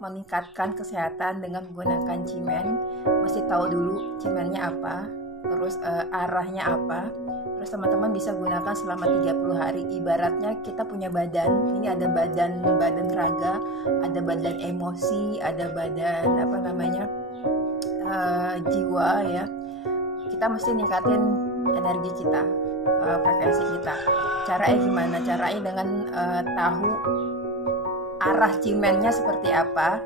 meningkatkan kesehatan dengan menggunakan cimen, mesti tahu dulu cimennya apa, terus arahnya apa. Terus teman-teman bisa gunakan selama 30 hari. Ibaratnya kita punya badan, ini ada badan raga, ada badan emosi, ada badan jiwa ya. Kita mesti ningkatin energi kita, frekuensi kita. Caranya gimana? Caranya dengan tahu arah cimennya seperti apa,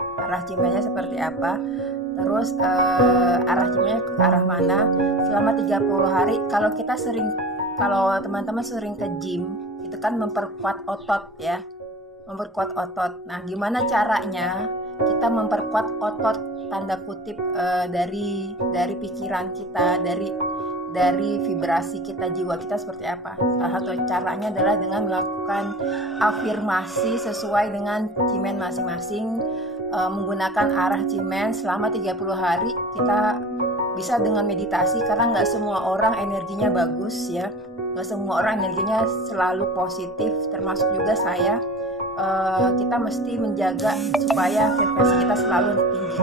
terus arah cimennya ke arah mana selama 30 hari. Kalau teman-teman sering ke gym, itu kan memperkuat otot ya, Nah, gimana caranya kita memperkuat otot, tanda kutip, dari pikiran kita, dari vibrasi kita, jiwa kita seperti apa? Salah satu caranya adalah dengan melakukan afirmasi sesuai dengan cimen masing-masing, menggunakan arah cimen selama 30 hari. Kita bisa dengan meditasi, karena nggak semua orang energinya bagus ya, nggak semua orang energinya selalu positif, termasuk juga saya. Kita mesti menjaga supaya frekuensi kita selalu tinggi.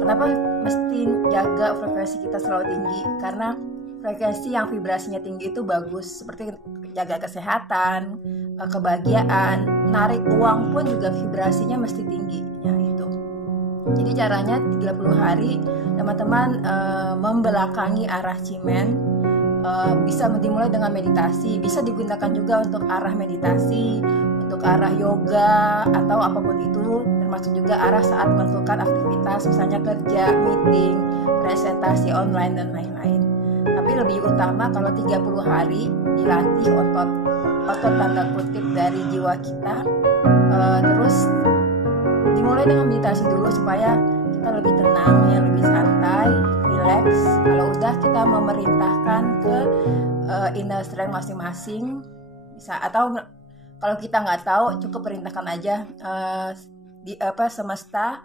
Kenapa mesti jaga frekuensi kita selalu tinggi? Karena frekuensi yang vibrasinya tinggi itu bagus, seperti jaga kesehatan, kebahagiaan, narik uang pun juga vibrasinya mesti tinggi ya itu. Jadi caranya 30 hari teman-teman membelakangi arah cimen, bisa dimulai dengan meditasi, bisa digunakan juga untuk arah meditasi, untuk arah yoga atau apapun itu, termasuk juga arah saat melakukan aktivitas misalnya kerja, meeting, presentasi online dan lain-lain. Tapi lebih utama kalau 30 hari dilatih otot tanda kutip dari jiwa kita, terus dimulai dengan meditasi dulu supaya kita lebih tenang ya, lebih santai, relax. Kalau udah kita memerintahkan ke inner strength masing-masing, bisa, atau kalau kita nggak tahu cukup perintahkan aja semesta,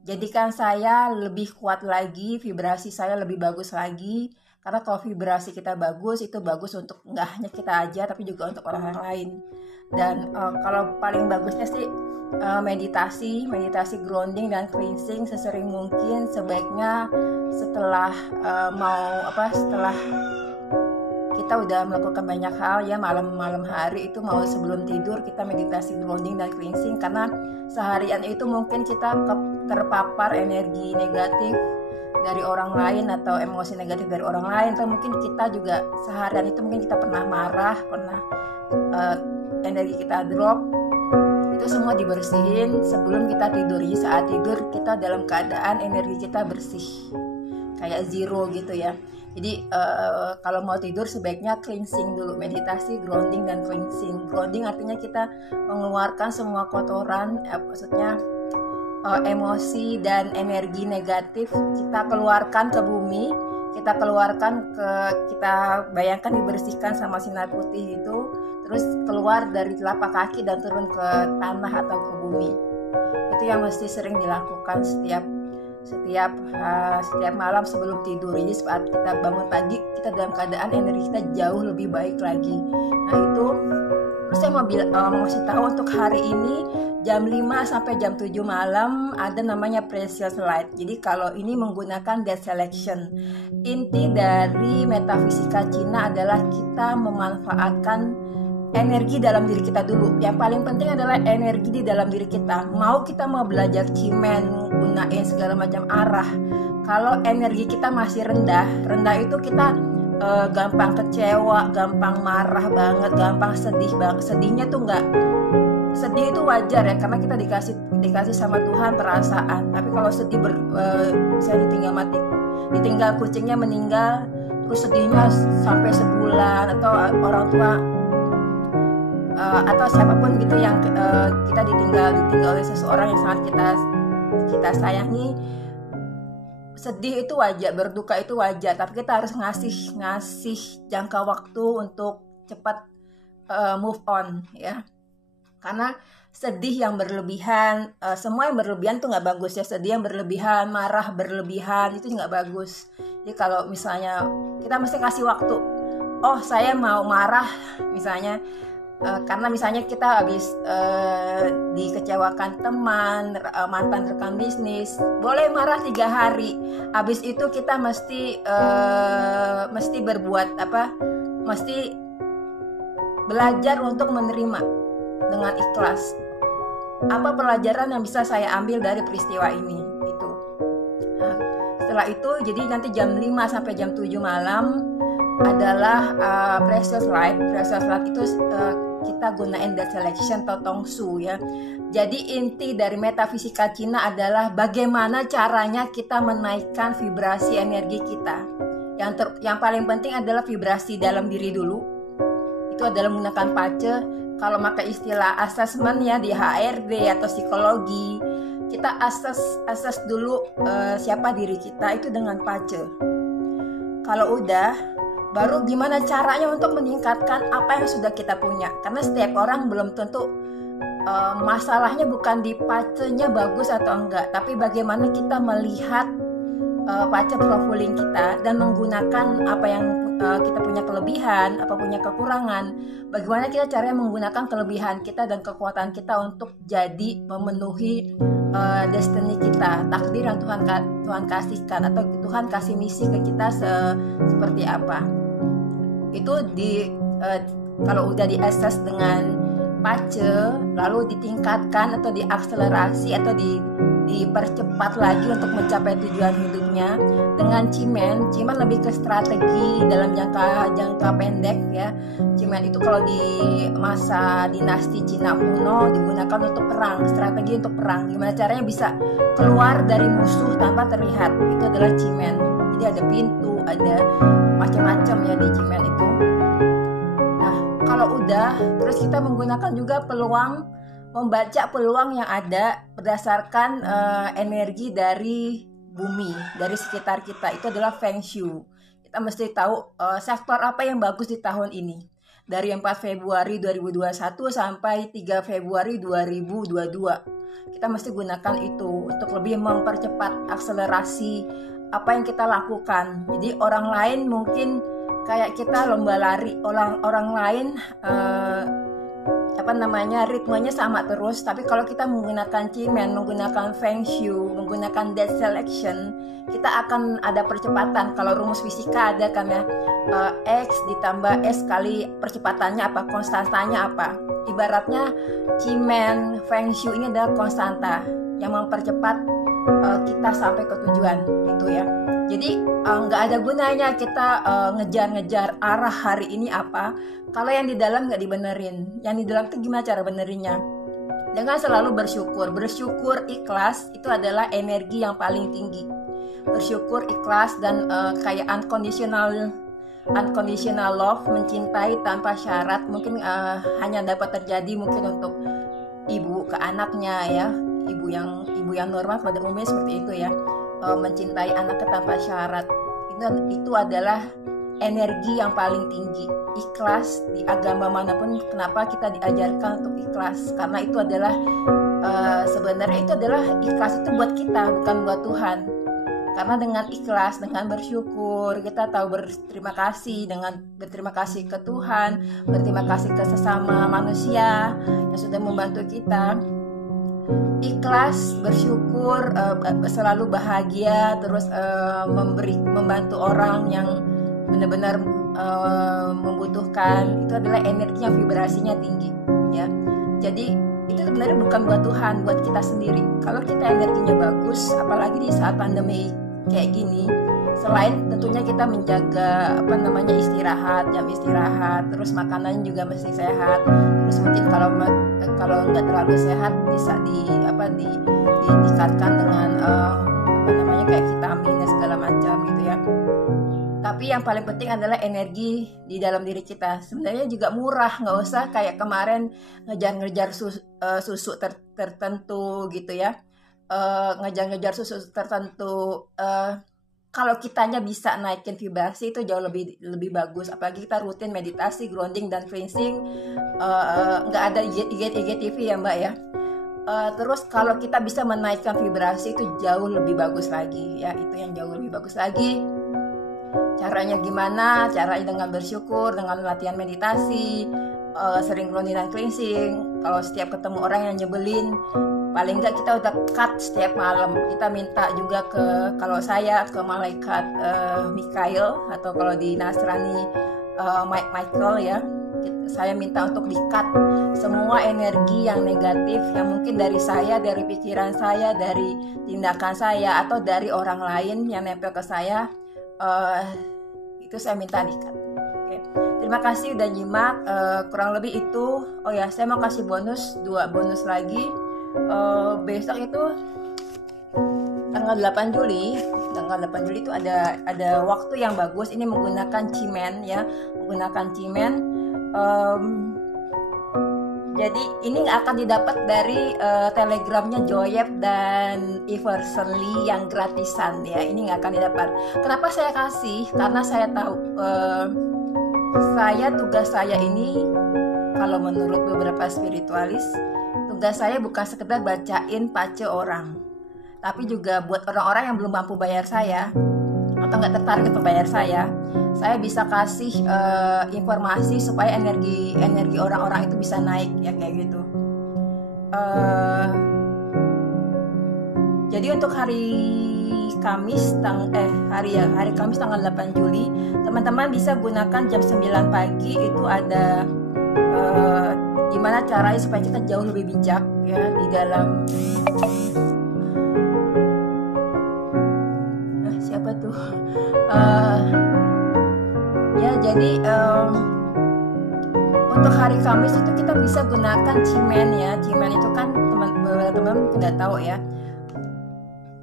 jadikan saya lebih kuat lagi, vibrasi saya lebih bagus lagi. Karena kalau vibrasi kita bagus, itu bagus untuk nggak hanya kita aja, tapi juga untuk orang lain. Dan kalau paling bagusnya sih meditasi grounding dan cleansing sesering mungkin. Sebaiknya setelah setelah kita udah melakukan banyak hal ya, malam hari itu, mau sebelum tidur kita meditasi grounding dan cleansing. Karena seharian itu mungkin kita terpapar energi negatif dari orang lain atau emosi negatif dari orang lain, atau mungkin kita juga seharian itu mungkin kita pernah marah, energi kita drop. Itu semua dibersihin sebelum kita tidur. Jadi saat tidur kita dalam keadaan energi kita bersih, kayak zero gitu ya. Jadi kalau mau tidur sebaiknya cleansing dulu, meditasi, grounding dan cleansing. Grounding artinya kita mengeluarkan semua kotoran, maksudnya emosi dan energi negatif kita keluarkan ke bumi, kita bayangkan dibersihkan sama sinar putih itu, terus keluar dari telapak kaki dan turun ke tanah atau ke bumi. Itu yang mesti sering dilakukan setiap malam sebelum tidur. Jadi saat kita bangun pagi, kita dalam keadaan energi kita jauh lebih baik lagi. Nah itu, terus saya mau kasih tahu untuk hari ini jam 5 sampai jam 7 malam ada namanya Precious Light. Jadi kalau ini menggunakan Death Selection. Inti dari metafisika Cina adalah kita memanfaatkan energi dalam diri kita dulu. Yang paling penting adalah energi di dalam diri kita. Mau kita mau belajar cimen, gunain segala macam arah, kalau energi kita masih rendah itu kita gampang kecewa, gampang marah banget, gampang sedih banget. Sedih itu wajar ya, karena kita dikasih sama Tuhan perasaan. Tapi kalau sedih misalnya ditinggal kucingnya meninggal, terus sedihnya sampai sebulan, atau orang tua atau siapapun gitu yang kita ditinggal oleh seseorang yang sangat kita sayangi, sedih itu wajar, berduka itu wajar. Tapi kita harus ngasih jangka waktu untuk cepat move on ya. Karena sedih yang berlebihan, semua yang berlebihan tuh nggak bagus ya. Sedih yang berlebihan, marah berlebihan itu nggak bagus. Jadi kalau misalnya kita mesti kasih waktu, oh saya mau marah misalnya Karena misalnya kita habis dikecewakan teman, mantan rekan bisnis, boleh marah 3 hari. Habis itu kita mesti berbuat apa? Mesti belajar untuk menerima dengan ikhlas. Apa pelajaran yang bisa saya ambil dari peristiwa ini? Itu. Nah, setelah itu, jadi nanti jam 5 sampai jam 7 malam adalah precious light. Precious light itu kita gunain dead selection atau tongsu ya. Jadi inti dari metafisika Cina adalah bagaimana caranya kita menaikkan vibrasi energi kita. Yang paling penting adalah vibrasi dalam diri dulu. Itu adalah menggunakan pace. Kalau pakai istilah asesmen ya di HRD atau psikologi, kita assess dulu siapa diri kita itu dengan pace. Kalau udah, baru gimana caranya untuk meningkatkan apa yang sudah kita punya. Karena setiap orang belum tentu masalahnya bukan di pacenya bagus atau enggak, tapi bagaimana kita melihat pace profiling kita dan menggunakan apa yang kita punya kelebihan, apa punya kekurangan. Bagaimana kita caranya menggunakan kelebihan kita dan kekuatan kita untuk jadi memenuhi destiny kita, takdir yang Tuhan kasihkan atau Tuhan kasih misi ke kita seperti apa. Itu kalau udah di-assess dengan pace, lalu ditingkatkan atau diakselerasi atau dipercepat lagi untuk mencapai tujuan hidupnya dengan cimen lebih ke strategi dalam jangka pendek ya. Cimen itu kalau di masa dinasti Cina kuno digunakan untuk perang, strategi untuk perang. Gimana caranya bisa keluar dari musuh tanpa terlihat, itu adalah cimen. Jadi ada pintu, ada macam-macam ya di cimen itu. Nah, kalau udah, terus kita menggunakan juga membaca peluang yang ada berdasarkan energi dari bumi, dari sekitar kita. Itu adalah Feng Shui. Kita mesti tahu sektor apa yang bagus di tahun ini. Dari 4 Februari 2021 sampai 3 Februari 2022. Kita mesti gunakan itu untuk lebih mempercepat akselerasi apa yang kita lakukan. Jadi orang lain mungkin kayak kita lomba lari, orang lain ritmenya sama terus, tapi kalau kita menggunakan cimen, menggunakan Feng Shui, menggunakan dead selection, kita akan ada percepatan. Kalau rumus fisika ada kan ya, X ditambah S kali percepatannya apa, konstantanya apa. Ibaratnya cimen Feng Shui ini adalah konstanta yang mempercepat kita sampai ke tujuan itu ya. Jadi nggak ada gunanya kita ngejar-ngejar arah hari ini apa kalau yang di dalam nggak dibenerin. Yang di dalam itu gimana cara benerinnya? Dengan selalu bersyukur. Bersyukur, ikhlas itu adalah energi yang paling tinggi. Bersyukur, ikhlas, dan kayak unconditional love, mencintai tanpa syarat. Mungkin hanya dapat terjadi mungkin untuk ibu ke anaknya ya, ibu yang normal pada umumnya seperti itu ya, mencintai anaknya tanpa syarat. Itu adalah energi yang paling tinggi. Ikhlas di agama manapun, kenapa kita diajarkan untuk ikhlas? Karena itu adalah sebenarnya itu adalah ikhlas itu buat kita, bukan buat Tuhan. Karena dengan ikhlas, dengan bersyukur, kita tahu berterima kasih, dengan berterima kasih ke Tuhan, berterima kasih ke sesama manusia yang sudah membantu kita. Ikhlas, bersyukur, selalu bahagia, terus membantu orang yang benar-benar membutuhkan. Itu adalah energi yang vibrasinya tinggi ya. Jadi itu sebenarnya bukan buat Tuhan, buat kita sendiri. Kalau kita energinya bagus, apalagi di saat pandemi kayak gini, selain tentunya kita menjaga istirahat, jam istirahat, terus makanannya juga mesti sehat. Terus mungkin kalau nggak terlalu sehat bisa ditingkatkan dengan kayak vitamin dan segala macam gitu ya. Tapi yang paling penting adalah energi di dalam diri kita. Sebenarnya juga murah, nggak usah kayak kemarin ngejar-ngejar susu tertentu gitu ya. Ngejar-ngejar susu tertentu. Kalau kitanya bisa naikin vibrasi itu jauh lebih bagus. Apalagi kita rutin meditasi, grounding dan cleansing. Nggak ada IGTV ya Mbak ya. Terus kalau kita bisa menaikkan vibrasi itu jauh lebih bagus lagi ya. Itu yang jauh lebih bagus lagi. Caranya gimana? Caranya dengan bersyukur, dengan latihan meditasi, sering cleaning cleansing. Kalau setiap ketemu orang yang nyebelin, paling nggak kita udah cut setiap malam. Kita minta juga kalau saya ke malaikat Mikail, atau kalau di Nasrani Michael ya, saya minta untuk di-cut semua energi yang negatif yang mungkin dari saya, dari pikiran saya, dari tindakan saya, atau dari orang lain yang nempel ke saya. Itu saya minta di-cut. Oke. Terima kasih udah nyimak. Kurang lebih itu. Oh ya, saya mau kasih bonus 2 bonus lagi. Besok itu tanggal 8 Juli itu ada waktu yang bagus. Ini menggunakan cimen ya, menggunakan cimen. Jadi ini akan didapat dari telegramnya Joyep dan Eversely yang gratisan ya. Ini nggak akan didapat. Kenapa saya kasih? Karena saya tahu tugas saya ini, kalau menurut beberapa spiritualis, tugas saya bukan sekedar bacain pace orang, tapi juga buat orang-orang yang belum mampu bayar saya atau nggak tertarik untuk bayar saya bisa kasih informasi supaya energi orang-orang itu bisa naik ya, kayak gitu. Jadi untuk hari Kamis hari Kamis tanggal 8 Juli, teman-teman bisa gunakan jam 9 pagi. Itu ada gimana caranya supaya kita jauh lebih bijak ya di dalam siapa tuh ya. Jadi untuk hari Kamis itu kita bisa gunakan cimen ya. Cimen itu kan teman-teman udah tahu ya,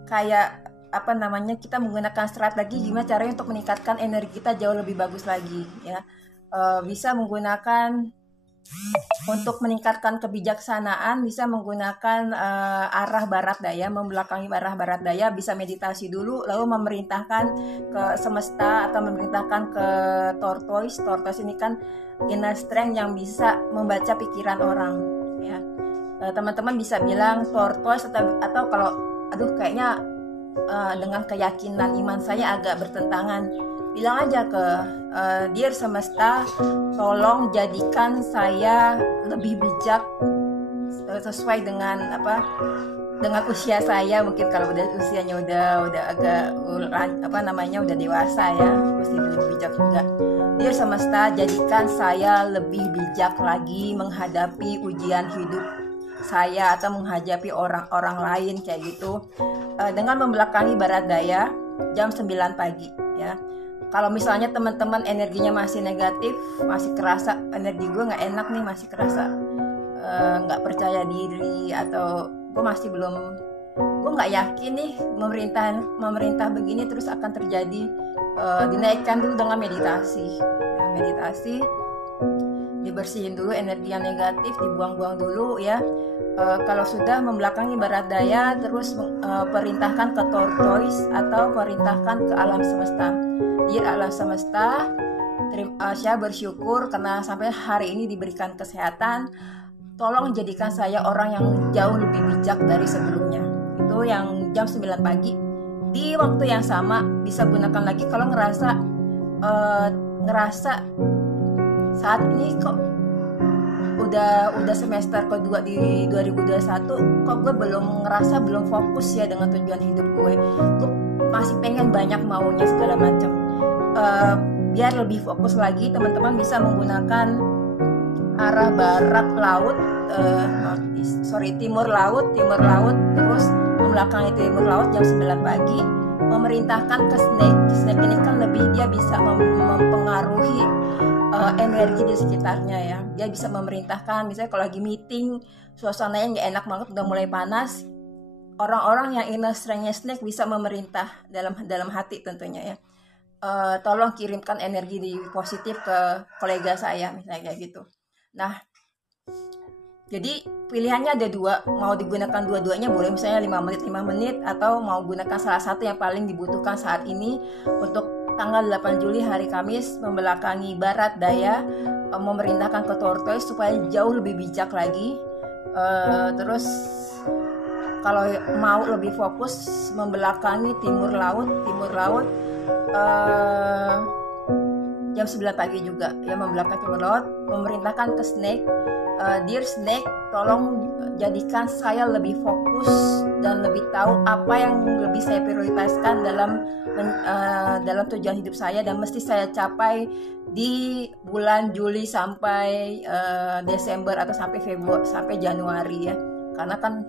kayak apa namanya, kita menggunakan strategi gimana caranya untuk meningkatkan energi kita jauh lebih bagus lagi ya. Bisa menggunakan untuk meningkatkan kebijaksanaan, bisa menggunakan arah barat daya, membelakangi arah barat daya. Bisa meditasi dulu, lalu memerintahkan ke semesta atau memerintahkan ke tortoise. Tortoise ini kan inner strength yang bisa membaca pikiran orang ya. Teman-teman bisa bilang tortoise atau kalau kayaknya dengan keyakinan iman saya agak bertentangan, bilang aja ke Dear semesta, tolong jadikan saya lebih bijak sesuai dengan usia saya. Mungkin kalau usianya udah agak udah dewasa ya, mesti lebih bijak juga. Dear semesta, jadikan saya lebih bijak lagi menghadapi ujian hidup saya atau menghadapi orang-orang lain kayak gitu, dengan membelakangi barat daya jam 9 pagi ya. Kalau misalnya teman-teman energinya masih negatif, masih kerasa energi gue nggak enak nih, masih kerasa nggak percaya diri, atau gue nggak yakin nih memerintah begini terus akan terjadi, dinaikkan dulu dengan meditasi. Dibersihin dulu energi yang negatif, dibuang-buang dulu ya. Kalau sudah membelakangi barat daya, terus perintahkan ke tortoise atau perintahkan ke alam semesta. Di alam semesta, saya bersyukur karena sampai hari ini diberikan kesehatan. Tolong jadikan saya orang yang jauh lebih bijak dari sebelumnya. Itu yang jam 9 pagi. Di waktu yang sama bisa gunakan lagi kalau ngerasa saat ini kok udah semester kedua di 2021, kok gue belum fokus ya dengan tujuan hidup gue masih pengen banyak maunya segala macam. Biar lebih fokus lagi, teman-teman bisa menggunakan arah barat laut, timur laut, terus membelakangi timur laut jam 9 pagi, memerintahkan ke snake ini kan dia bisa mempengaruhi energi di sekitarnya ya. Dia bisa memerintahkan, misalnya kalau lagi meeting suasananya nggak enak banget, udah mulai panas, orang-orang yang inner strength-nya snake bisa memerintah dalam hati tentunya ya. Tolong kirimkan energi positif ke kolega saya misalnya kayak gitu. Nah, jadi pilihannya ada 2, mau digunakan dua-duanya boleh, misalnya 5 menit atau mau gunakan salah satu yang paling dibutuhkan saat ini. Untuk tanggal 8 Juli hari Kamis, membelakangi barat daya, memerintahkan ke tortoise supaya jauh lebih bijak lagi. Terus kalau mau lebih fokus, membelakangi timur laut, jam 9 pagi juga ya, membelakang kemelut, memerintahkan ke snake, dear snake, tolong jadikan saya lebih fokus dan lebih tahu apa yang lebih saya prioritaskan dalam tujuan hidup saya dan mesti saya capai di bulan Juli sampai Desember atau sampai Februari sampai Januari ya, karena kan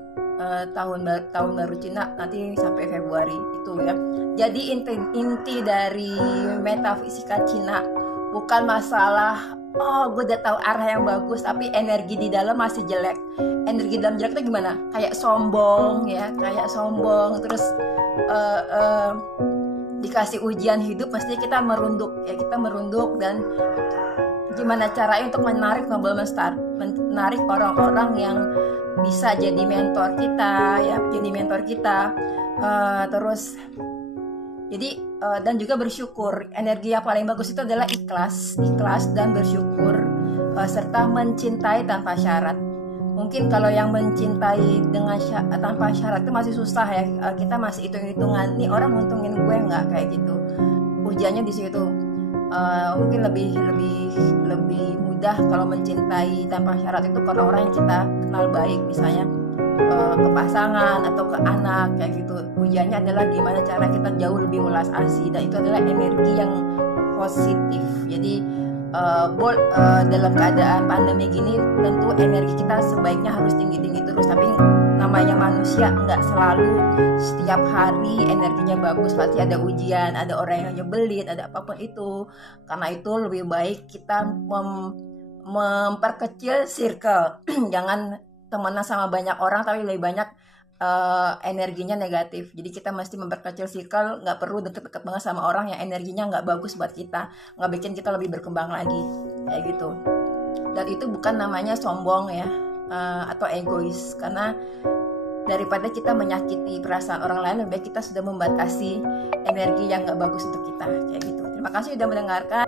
tahun baru Cina nanti sampai Februari itu ya. Jadi inti dari metafisika Cina bukan masalah gue udah tahu arah yang bagus tapi energi di dalam masih jelek. Energi dalam jelek itu gimana? Kayak sombong ya, terus dikasih ujian hidup mesti kita merunduk dan gimana caranya untuk menarik menarik orang-orang yang bisa jadi mentor kita ya, terus jadi dan juga bersyukur. Energi yang paling bagus itu adalah ikhlas dan bersyukur serta mencintai tanpa syarat. Mungkin kalau yang mencintai dengan tanpa syarat itu masih susah ya, kita masih hitung-hitungan nih orang nguntungin gue nggak, kayak gitu. Ujiannya di situ. Mungkin lebih mudah kalau mencintai tanpa syarat itu kalau orang yang kita kenal baik, misalnya ke pasangan atau ke anak kayak gitu. Ujiannya adalah gimana cara kita jauh lebih ulas asih, dan itu adalah energi yang positif. Jadi dalam keadaan pandemi gini tentu energi kita sebaiknya harus tinggi-tinggi terus, tapi namanya manusia nggak selalu setiap hari energinya bagus, pasti ada ujian, ada orang yang nyebelin, ada apapun itu. Karena itu lebih baik kita memperkecil circle jangan temenan sama banyak orang tapi lebih banyak energinya negatif. Jadi kita mesti memperkecil circle, nggak perlu deket-deket banget sama orang yang energinya nggak bagus buat kita, nggak bikin kita lebih berkembang lagi kayak gitu. Dan itu bukan namanya sombong ya, atau egois, karena daripada kita menyakiti perasaan orang lain, lebih baik kita sudah membatasi energi yang nggak bagus untuk kita kayak gitu. Terima kasih sudah mendengarkan.